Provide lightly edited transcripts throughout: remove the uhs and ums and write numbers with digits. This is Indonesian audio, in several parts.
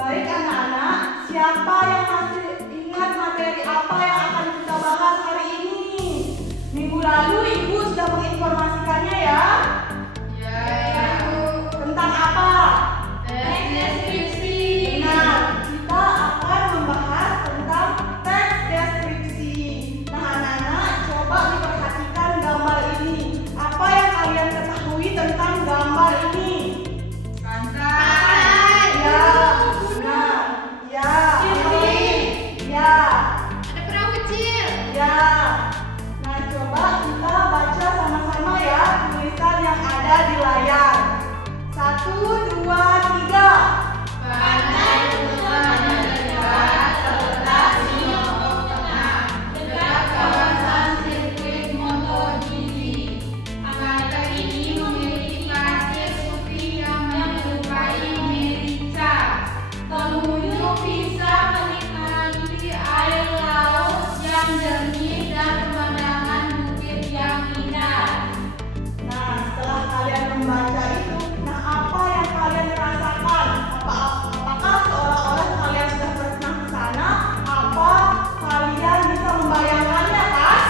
Baik anak-anak, siapa yang masih ingat materi apa yang akan kita bahas hari ini? Minggu lalu Ibu sudah menginformasikannya ya? Ya, Bu. Tentang apa? Teks deskripsi. Benar, kita akan membahas tentang teks deskripsi. Nah anak-anak, coba diperhatikan gambar ini. Apa yang kalian ketahui tentang gambar ini? Pantai. Ya, benar. Ya, ya. Ada perahu kecil. Ya, nah coba kita baca sama-sama ya tulisan yang ada di layar. 1, 2, 3. Pantai Utara Daerah terletak di Lombok Tengah, dekat kawasan sirkuit MotoGP. Pantai ini memiliki pasir putih yang menyerupai merica. Pengunjung bisa menikmati air laut yang jernih dan pemandangan bukit yang indah. Nah, setelah kalian membaca itu, nah apa yang kalian rasakan? Apakah seolah-olah kalian sudah pernah ke sana? Apa kalian bisa membayangkannya kan?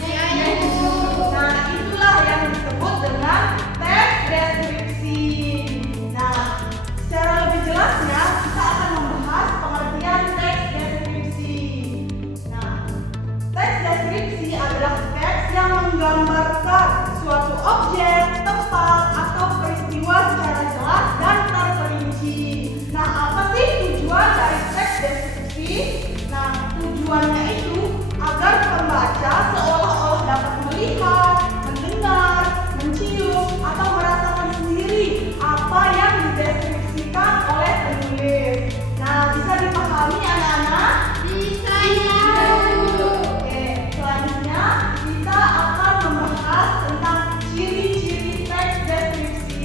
Ya, Ibu. Nah, itulah yang disebut dengan teks deskripsi. Nah, secara lebih jelasnya kita akan membahas pengertian teks deskripsi. Nah, teks deskripsi adalah teks yang menggambarkan suatu objek, tempat, atau peristiwa secara jelas dan terperinci. Nah, apa sih tujuan dari teks deskripsi? Nah, tujuannya itu agar pembaca seolah-olah dapat melihat, mendengar, mencium, atau merasakan sendiri apa yang dideskripsikan oleh penulis. Nah, bisa dipahami anak-anak? Bisa ya, Bu. Oke, selanjutnya kita akan membahas tentang ciri-ciri teks deskripsi.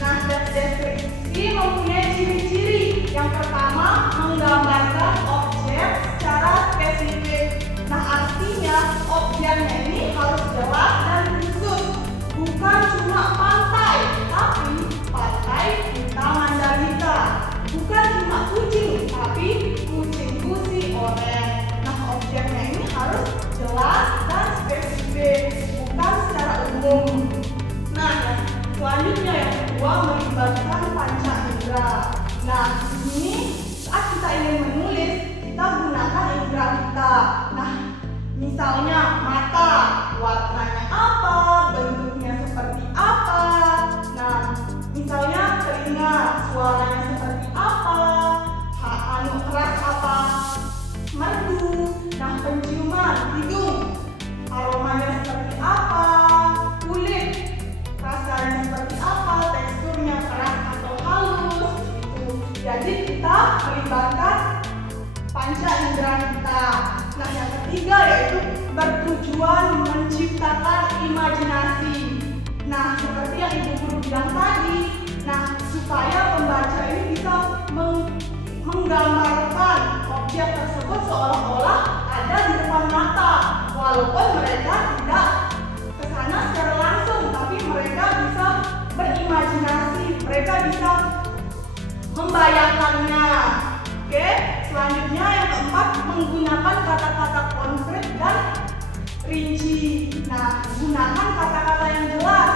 Nah, teks deskripsi mempunyai ciri-ciri. Yang pertama, menggambarkan objek secara spesifik. Nah, artinya objeknya ini harus jelas dan khusus. Bukan cuma pantai, tapi pantai Kuta Mandalika. Bukan cuma kucing, tapi kucing Pusi Oren. Nah, objeknya ini harus jelas dan spesifik, bukan secara umum. Nah, yang selanjutnya yang kedua, melibatkan panca indera. Nah, di sini saat kita ingin menulis, kita gunakan indera kita. Nah, misalnya mata, warnanya apa, bentuknya seperti apa. Nah, misalnya telinga, suaranya seperti apa, keras apa, merdu. Nah, penciuman, hidung, aromanya seperti apa, kulit, rasanya seperti apa, teksturnya keras atau halus, gitu. Jadi kita melibatkan panca indera kita. Nah, yang ketiga yaitu bertujuan menciptakan imajinasi. Nah, seperti yang Ibu Guru bilang tadi, nah supaya pembaca ini bisa menggambarkan objek tersebut seolah-olah ada di depan mata, walaupun mereka tidak ke sana secara langsung, tapi mereka bisa berimajinasi, mereka bisa membayangkannya. Oke, selanjutnya yang keempat, menggunakan kata-kata konkret dan rinci. Nah, gunakan kata-kata yang jelas,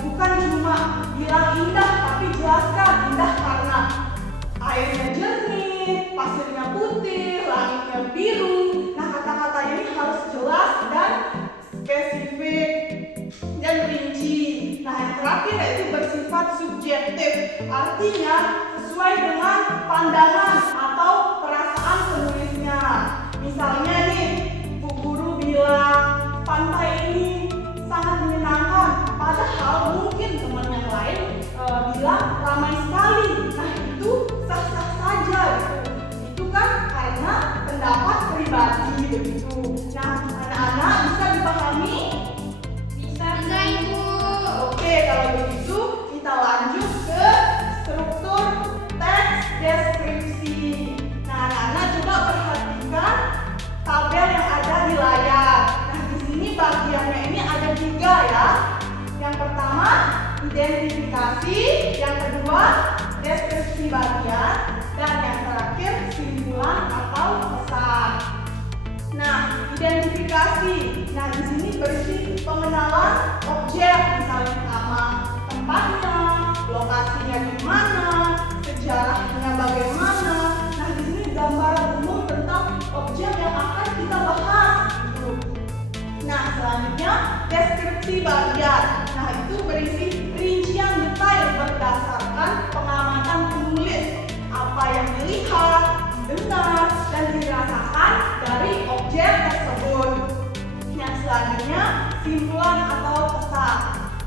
bukan cuma bilang indah, tapi jelaskan indah karena airnya jernih, pasirnya putih, langitnya biru. Nah, kata-katanya ini harus jelas dan spesifik dan rinci. Nah, yang terakhir yaitu bersifat subjektif, artinya sesuai dengan pandangan atau perasaan penulisnya. Misalnya nih, Bu Guru bilang pantai ini sangat menyenangkan, padahal mungkin teman yang lain bilang ramai sekali. Nah, itu sah-sah saja gitu. Itu kan karena pendapat pribadi begitu. Nah, anak-anak bisa dipahami? Bisa, Ibu. Oke, kalau begitu kita lanjut ke struktur teks deskripsi. Nah, anak-anak coba perhatikan tabel yang ada di layar. Nah, di sini bagiannya ini ada 3 ya. Yang pertama identifikasi, yang kedua deskripsi bagian, dan identifikasi. Nah, di sini berisi pengenalan objek, misalnya nama tempatnya, lokasinya di mana, sejarahnya bagaimana. Nah, di sini gambar umum tentang objek yang akan kita bahas. Gitu. Nah, selanjutnya deskripsi bagian. Nah, itu berisi rincian detail berdasarkan pengamatan penulis. Apa yang dilihat, didengar, dan dirasakan dari objek tersebut. Yang selanjutnya simpulan atau pesan.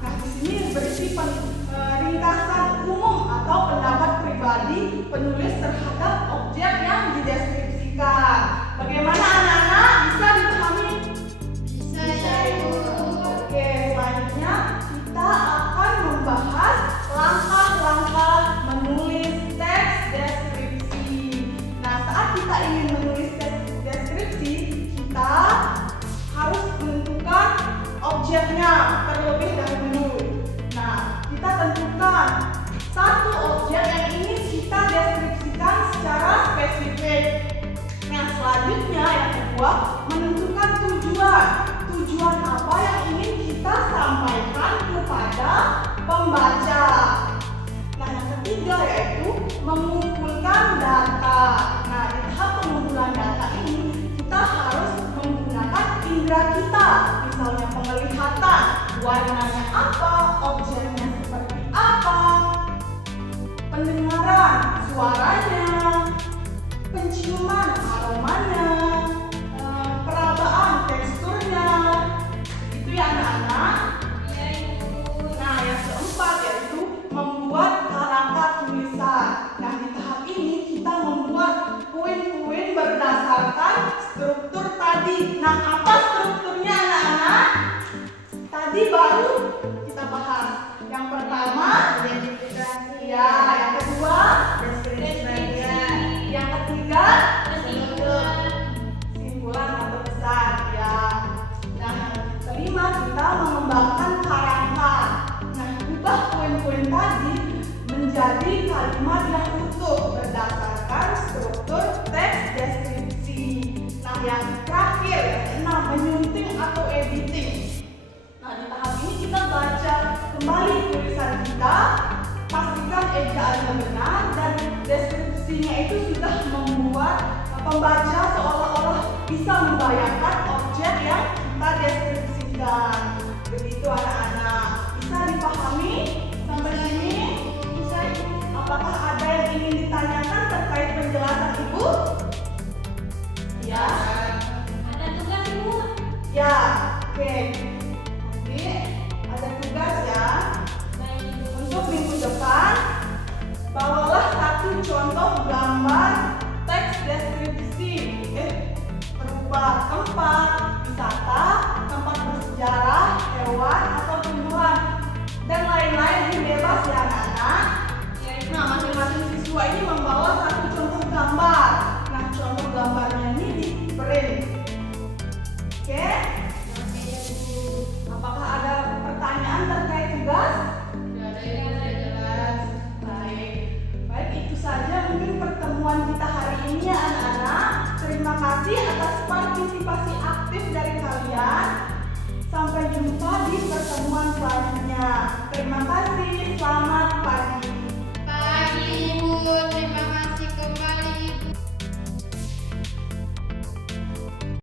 Nah, di sini berisi ringkasan umum atau pendapat pribadi penulis terhadap objek yang dideskripsikan. Bagaimana anak-anak? Bisa dipahami? Bisa, Ibu. Oke, selanjutnya kita akan membahas langkah-langkah menulis teks deskripsi. Nah, saat kita ingin menulis teks deskripsi, kita harus menentukan objeknya terlebih dahulu. Nah, kita tentukan satu objek yang ingin kita deskripsikan secara spesifik. Yang selanjutnya, yang kedua, menentukan tujuan. Tujuan apa yang ingin kita sampaikan kepada pembaca. Nah, yang ketiga yaitu mengumpulkan data. Nah, di tahap pengumpulan data ini kita harus menggunakan indera kita. Misalnya penglihatan, warnanya apa, objeknya seperti apa, pendengaran, suaranya, penciuman, aromanya, perabaan, teksturnya. Itu ya anak-anak. Iya, Ibu. Nah, yang keempat yaitu membuat kerangka tulisan. Nah, di tahap ini kita membuat poin-poin berdasarkan struktur tadi. Nah, apa strukturnya anak-anak? Tadi baru kita bahas. Yang pertama, Identifikasi. ya, yang kedua, Deskripsi. yang ketiga, Kesimpulan. simpulan atau pesan ya. Nah, yang kelima kita mengembangkan kerangka. Nah, ubah poin-poin tadi menjadi kalimat yang utuh berdasarkan struktur teks deskripsi. Nah, yang terakhir yaitu menyunting atau editing. Nah, di tahap ini kita baca kembali tulisan kita, pastikan ejaannya benar dan deskripsinya itu sudah membuat pembaca seolah-olah bisa membayangkan objek yang kita deskripsikan. Begitu anak-anak. Bisa dipahami sampai sini? Bisa, Ibu. Apakah ada yang ingin ditanyakan terkait penjelasan Ibu? Ya. Ada tugas, Ibu. Ya. Oke. Nanti ada tugas ya. Baik, Ibu. Untuk minggu depan, bawalah satu contoh gambar teks deskripsi berupa tempat wisata, tempat bersejarah, hewan atau tumbuhan, dan lain-lain. Ini bebas ya anak-anak. Iya, Ibu. Nah, masing-masing siswa ini membawa satu contoh gambar. Nah, contoh gambarnya ini di print. Oke? Oke, Ibu. Apakah ada pertanyaan terkait tugas? Baik, baik itu saja mungkin pertemuan kita hari ini ya anak-anak. Terima kasih atas partisipasi aktif dari kalian. Sampai jumpa di pertemuan selanjutnya. Terima kasih. Selamat